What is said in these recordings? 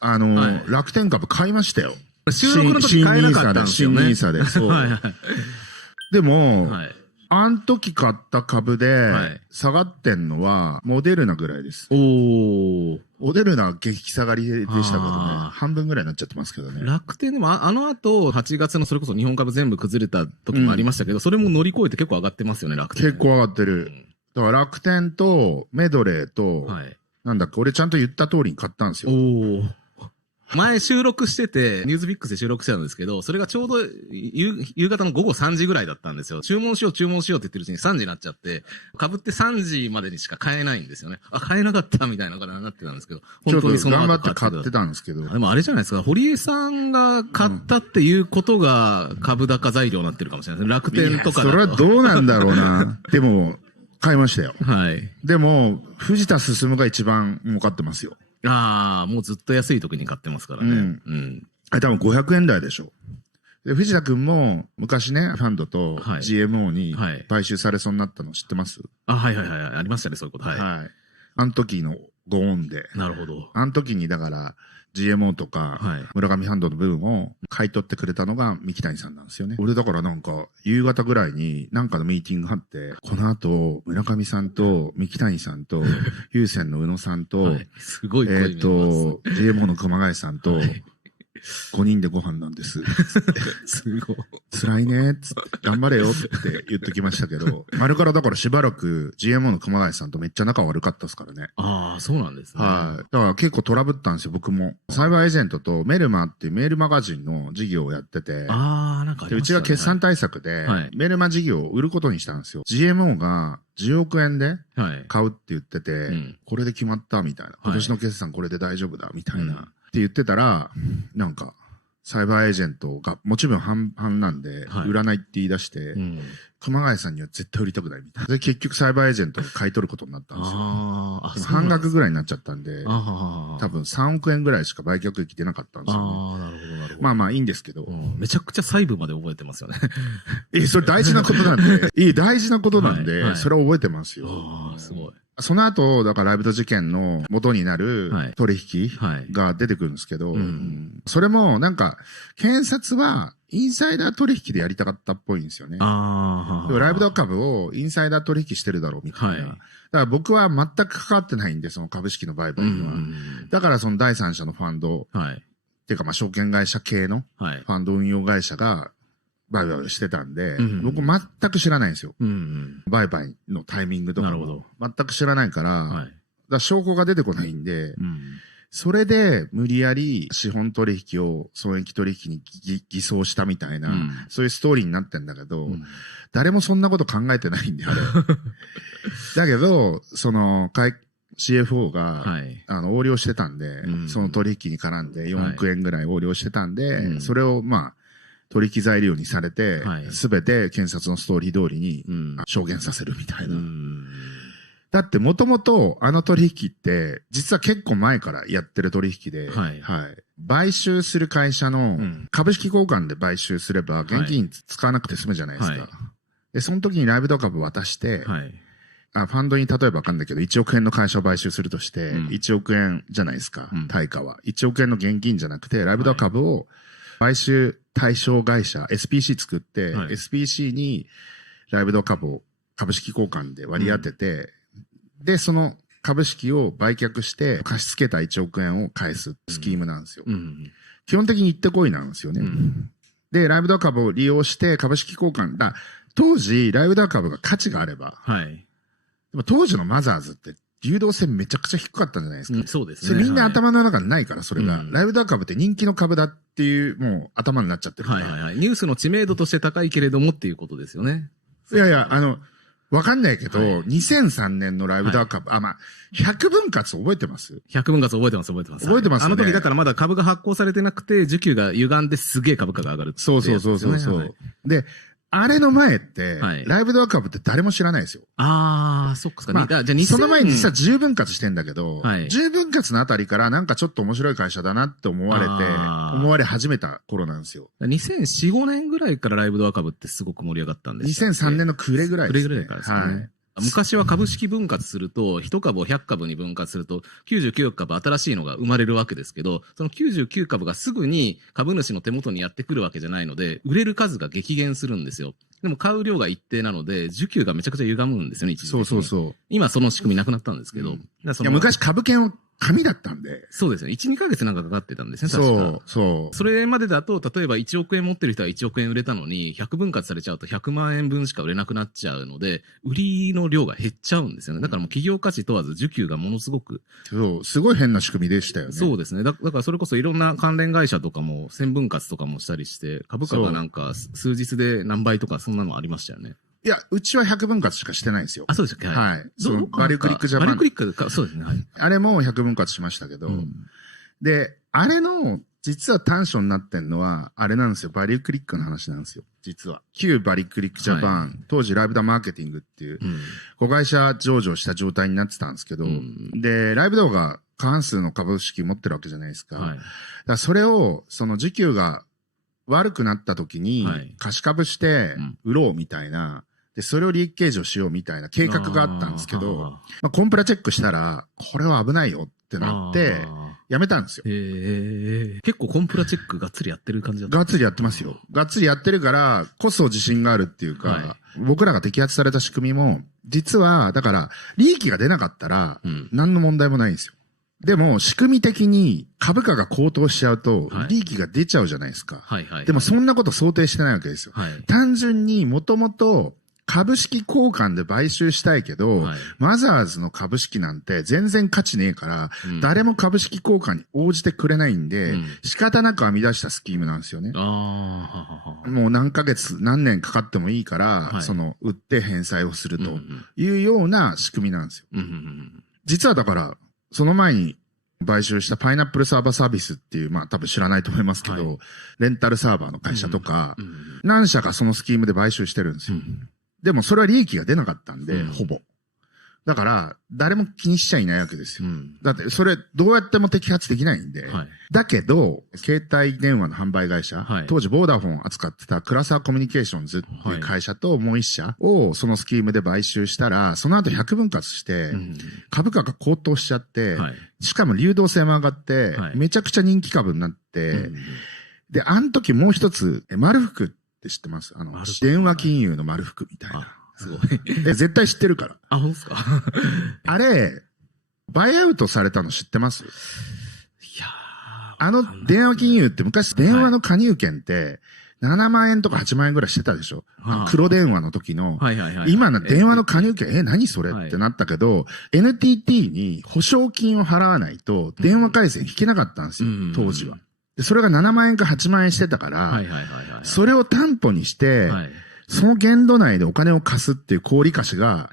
楽天株買いましたよ。収録の時買えなかったんですよね。新ニーサで。そう。はいはい。でも、はい。あん時買った株で、下がってんのは、モデルナぐらいです。モデルナ激下がりでしたけどね。半分ぐらいになっちゃってますけどね。楽天でも、あの後、8月のそれこそ日本株全部崩れた時もありましたけど、それも乗り越えて結構上がってますよね、楽天。結構上がってる。だから楽天と、メドレーと、なんだっけ、俺ちゃんと言った通りに買ったんですよ。前収録してて、ニュースビックスで収録してたんですけど、それがちょうど夕方の午後3時ぐらいだったんですよ。注文しようって言ってるうちに3時になっちゃって、株って3時までにしか買えないんですよね。買えなかったみたいな感じになってたんですけど、本当にその頑張って買ってたんですけど。でもあれじゃないですか、堀江さんが買ったっていうことが株高材料になってるかもしれないですね。楽天とかだと。それはどうなんだろうな。でも、買いましたよ。はい。でも、藤田進が一番儲かってますよ。もうずっと安い時に買ってますからね。多分500円台でしょ。で、藤田くんも昔ね、ファンドと GMO に買収されそうになったの知ってます？はいはいはい。ありましたね、そういうこと。はい。あの時のご恩で。なるほど。あの時にだから、GMO とか、村上ファンドの部分を買い取ってくれたのが三木谷さんなんですよね。俺だからなんか、夕方ぐらいになんかのミーティングがあって、この後、村上さんと三木谷さんと、優先の宇野さんと、すごいGMO の熊谷さんと、5人でご飯なんです。すごい。辛いね、つって、頑張れよって言っときましたけど、あれからだからしばらく GMO の熊谷さんとめっちゃ仲悪かったですからね。そうなんですね。だから結構トラブったんですよ、僕も。サイバーエージェントとメルマっていうメールマガジンの事業をやってて、なんかうちが決算対策で、メルマ事業を売ることにしたんですよ。GMO が10億円で買うって言ってて、これで決まったみたいな。今年の決算これで大丈夫だみたいな。って言ってたら、なんか、サイバーエージェントが、もちろん半々なんで、売らないって言い出して、熊谷さんには絶対売りたくないみたいな。で、結局サイバーエージェントが買い取ることになったんですよ。半額ぐらいになっちゃったんで、多分3億円ぐらいしか売却益出なかったんですよ、ね。なるほど、なるほど。まあまあいいんですけど。めちゃくちゃ細部まで覚えてますよね。それ大事なことなんで、大事なことなんで、それは覚えてますよ。すごい。その後、だからライブド事件の元になる取引が出てくるんですけど、それもなんか、検察はインサイダー取引でやりたかったっぽいんですよね。ライブド株をインサイダー取引してるだろうみたいな。だから僕は全く関わってないんで、その株式の売買には。だからその第三者のファンド、っていうかまあ証券会社系のファンド運用会社が、売買をしてたんで、僕全く知らないんですよ。売買のタイミングとか。なるほど。全く知らないから、証拠が出てこないんで、それで無理やり資本取引を損益取引に偽装したみたいな、そういうストーリーになってんだけど、誰もそんなこと考えてないんで、あれ。だけど、その、CFO が、横領してたんで、その取引に絡んで4億円ぐらい横領してたんで、それをまあ、取引材料にされて、すべて検察のストーリー通りに証言させるみたいな。だってもともとあの取引って、実は結構前からやってる取引で、買収する会社の株式交換で買収すれば現金使わなくて済むじゃないですか。で、その時にライブド株渡して、ファンドに例えばわかんないけど、1億円の会社を買収するとして、1億円じゃないですか、対価は。1億円の現金じゃなくて、ライブド株を買収対象会社、SPC 作って、SPC にライブド株を株式交換で割り当てて、で、その株式を売却して貸し付けた1億円を返すスキームなんですよ。基本的に行ってこいなんですよね。で、ライブド株を利用して株式交換だ。当時、ライブド株が価値があれば、でも当時のマザーズって流動性めちゃくちゃ低かったんじゃないですか。そうですね。それみんな頭の中にないから、それが。ライブド株って人気の株だっていう、もう頭になっちゃってるから。ニュースの知名度として高いけれどもっていうことですよね。いやいや、わかんないけど、2003年のライブド株、まあ、100分割覚えてます ?100 分割覚えてます。覚えてますね。あの時だからまだ株が発行されてなくて、需給が歪んですげえ株価が上がる。そう。で、あれの前って、ライブドア株って誰も知らないですよ。そっか。まあ、じゃあその前に実は10分割してんだけど、10分割のあたりからなんかちょっと面白い会社だなって思われ始めた頃なんですよ。2004、5年ぐらいからライブドア株ってすごく盛り上がったんです2003年の暮れぐらいですね。暮れぐらいからですね。昔は株式分割すると、1株を100株に分割すると、99株新しいのが生まれるわけですけど、その99株がすぐに株主の手元にやってくるわけじゃないので、売れる数が激減するんですよ。でも買う量が一定なので、需給がめちゃくちゃ歪むんですよね、一時的に。そう。今その仕組みなくなったんですけど。いや、昔株券を紙だったんで。そうですね。1、2ヶ月なんかかかってたんですね、確か。そう。それまでだと、例えば1億円持ってる人は1億円売れたのに、100分割されちゃうと100万円分しか売れなくなっちゃうので、売りの量が減っちゃうんですよね。だからもう企業価値問わず需給がものすごく。そう、すごい変な仕組みでしたよね。そうですね。だからそれこそいろんな関連会社とかも1000分割とかもしたりして、株価がなんか数日で何倍とかそんなのありましたよね。いや、うちは100分割しかしてないんですよ。あ、そうですか。はい。バリュークリックジャパン。バリュークリックか、そうですね。はい。あれも100分割しましたけど、で、あれの、実は短所になってんのは、あれなんですよ。バリュークリックの話なんですよ。実は。旧バリュークリックジャパン、当時ライブダマーケティングっていう、子会社上場した状態になってたんですけど、で、ライブダが過半数の株式持ってるわけじゃないですか。だからそれを、その時給が悪くなった時に、貸し株して売ろうみたいな、で、それを利益計上しようみたいな計画があったんですけど、コンプラチェックしたら、これは危ないよってなって、やめたんですよ。結構コンプラチェックがっつりやってる感じだった。がっつりやってますよ。がっつりやってるからこそ自信があるっていうか、僕らが摘発された仕組みも、実は、だから、利益が出なかったら、何の問題もないんですよ。でも、仕組み的に株価が高騰しちゃうと、利益が出ちゃうじゃないですか。でも、そんなこと想定してないわけですよ。単純にもともと、株式交換で買収したいけど、マザーズの株式なんて全然価値ねえから、誰も株式交換に応じてくれないんで、仕方なく編み出したスキームなんですよね。もう何ヶ月、何年かかってもいいから、その、売って返済をするというような仕組みなんですよ。実はだから、その前に買収したパイナップルサーバーサービスっていう、まあ多分知らないと思いますけど、レンタルサーバーの会社とか、何社かそのスキームで買収してるんですよ。でもそれは利益が出なかったんで、ほぼ。だから、誰も気にしちゃいないわけですよ。だって、それ、どうやっても摘発できないんで。だけど、携帯電話の販売会社、当時ボーダフォンを扱ってたクラサーコミュニケーションズっていう会社ともう一社をそのスキームで買収したら、その後100分割して、株価が高騰しちゃって、しかも流動性も上がって、めちゃくちゃ人気株になって、で、あの時もう一つ、丸福って知ってます？電話金融の丸福みたいな。すごい。絶対知ってるから。あ、ほんですか？あれ、バイアウトされたの知ってます？いや電話金融って昔電話の加入券って7万円とか8万円ぐらいしてたでしょ？黒電話の時の。今の電話の加入券、何それってなったけど、NTT に保証金を払わないと電話回線引けなかったんですよ、当時は。でそれが7万円か8万円してたから、それを担保にして、その限度内でお金を貸すっていう小売貸しが、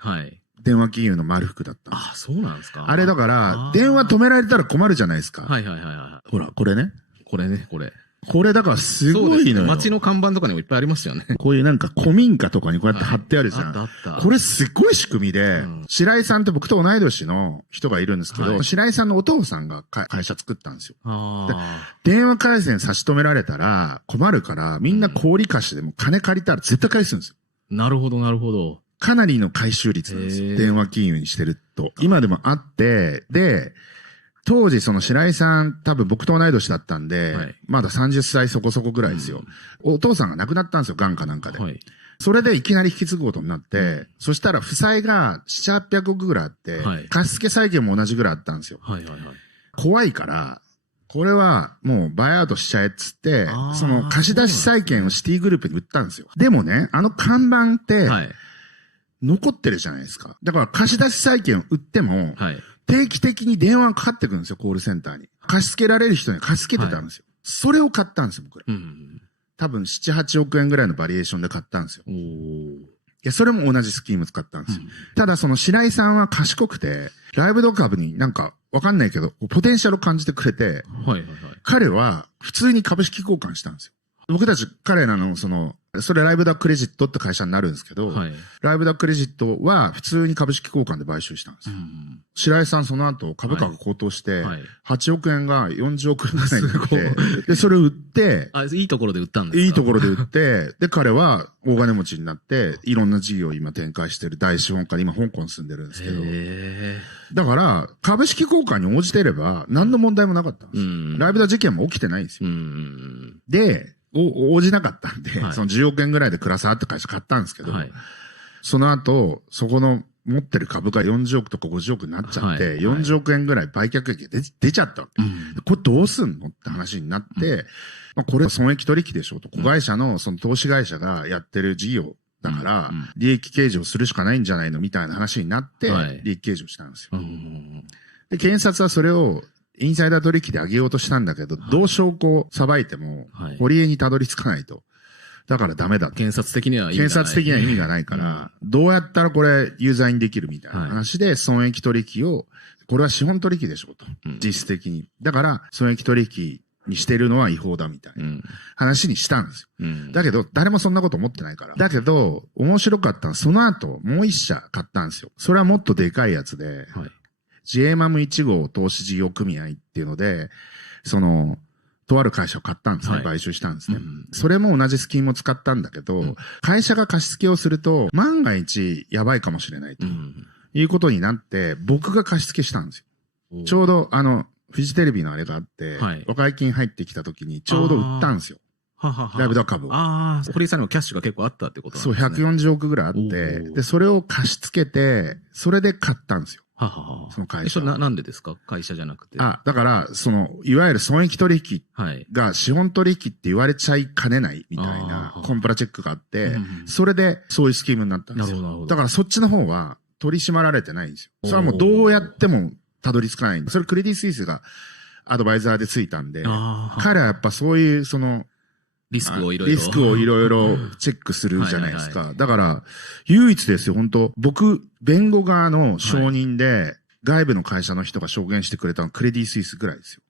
電話金融の丸福だった。あ、そうなんですか？あれだから、電話止められたら困るじゃないですか。ほら、これね。これだからすごいのよ。街の看板とかにもいっぱいありましたよね。こういうなんか古民家とかにこうやって貼ってあるじゃん。これすっごい仕組みで、白井さんって僕と同い年の人がいるんですけど、白井さんのお父さんが会社作ったんですよ。電話回線差し止められたら困るから、みんな小売貸しでも金借りたら絶対返すんですよ。なるほど、なるほど。かなりの回収率なんですよ。電話金融にしてると。今でもあって、で、当時その白井さん多分僕と同い年だったんで、まだ30歳そこそこぐらいですよ。お父さんが亡くなったんですよ、癌かなんかで。それでいきなり引き継ぐことになって、そしたら負債が7、800億ぐらいあって、貸付債権も同じぐらいあったんですよ。怖いから、これはもうバイアウトしちゃえっつって、その貸し出し債権をシティグループに売ったんですよ。でもね、看板って、残ってるじゃないですか。だから貸し出し債権を売っても、定期的に電話がかかってくるんですよ、コールセンターに。貸し付けられる人に貸し付けてたんですよ。それを買ったんですよ、僕ら。多分7、8億円ぐらいのバリエーションで買ったんですよ。いや、それも同じスキーム使ったんですよ。ただその白井さんは賢くて、ライブド株になんかわかんないけど、ポテンシャルを感じてくれて、彼は普通に株式交換したんですよ。僕たち彼らのそのそれライブダクレジットって会社になるんですけど、はい、ライブダクレジットは普通に株式交換で買収したんですよ。白井さんその後株価が高騰して、8億円が40億円ぐらいになって、で、それを売って、いいところで売ったんですか？いいところで売って、で、彼は大金持ちになって、いろんな事業を今展開してる大資本家に今香港住んでるんですけど、だから、株式交換に応じていれば何の問題もなかったんですよ。ライブダ事件も起きてないんですよ。で、応じなかったんで、その10億円ぐらいでクラサーって会社買ったんですけど、その後、そこの持ってる株が40億とか50億になっちゃって、40億円ぐらい売却益出ちゃったわけ。これどうすんのって話になって、これは損益取引でしょと、子会社のその投資会社がやってる事業だから、利益計上するしかないんじゃないのみたいな話になって、利益計上したんですよ。で、検察はそれをインサイダー取引で上げようとしたんだけど、どう証拠を裁いても、堀江にたどり着かないと。だからダメだ。検察的には意味がないから、どうやったらこれ有罪にできるみたいな話で、損益取引を、これは資本取引でしょうと。実質的に。だから、損益取引にしてるのは違法だみたいな話にしたんですよ。だけど、誰もそんなこと思ってないから。だけど、面白かったのは、その後、もう一社買ったんですよ。それはもっとでかいやつで、JMAM1 号投資事業組合っていうので、とある会社を買ったんですね。買収したんですね。それも同じスキームを使ったんだけど、会社が貸し付けをすると、万が一やばいかもしれないということになって、僕が貸し付けしたんですよ。ちょうどフジテレビのあれがあって、和解金入ってきた時にちょうど売ったんですよ。ライブダ株を。堀江さんにもキャッシュが結構あったってことなんですね。そう、140億ぐらいあって、で、それを貸し付けて、それで買ったんですよ。その会社。それなんでですか？会社じゃなくて。だから、いわゆる損益取引が資本取引って言われちゃいかねないみたいなコンプラチェックがあって、それでそういうスキームになったんですよ。だからそっちの方は取り締まられてないんですよ。それはもうどうやってもたどり着かないんで、それクレディ・スイスがアドバイザーでついたんで、彼はやっぱそういうリスクをいろいろチェックするじゃないですか。だから、唯一ですよ、本当僕、弁護側の承認で、外部の会社の人が証言してくれたのはクレディ・スイスぐらいですよ。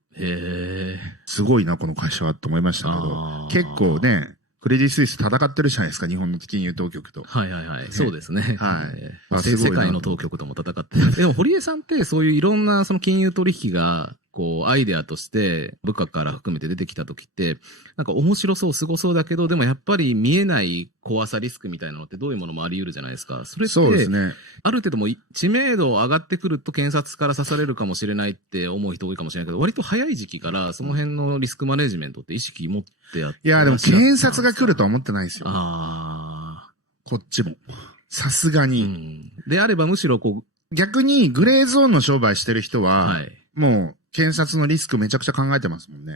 すごいな、この会社はと思いましたけど、結構ね、クレディ・スイス戦ってるじゃないですか、日本の金融当局と。そうですね。世界の当局とも戦ってる。でも、堀江さんってそういういろんな金融取引が、アイデアとして部下から含めて出てきた時って、なんか面白そう、すごそうだけど、でもやっぱり見えない怖さ、リスクみたいなのってどういうものもあり得るじゃないですか。それって、そうですね。ある程度も知名度上がってくると検察から刺されるかもしれないって思う人多いかもしれないけど、割と早い時期からその辺のリスクマネジメントって意識持ってやって。いや、でも検察が来るとは思ってないですよ。こっちも。さすがに。であればむしろ逆にグレーゾーンの商売してる人は、もう、検察のリスクめちゃくちゃ考えてますもんね。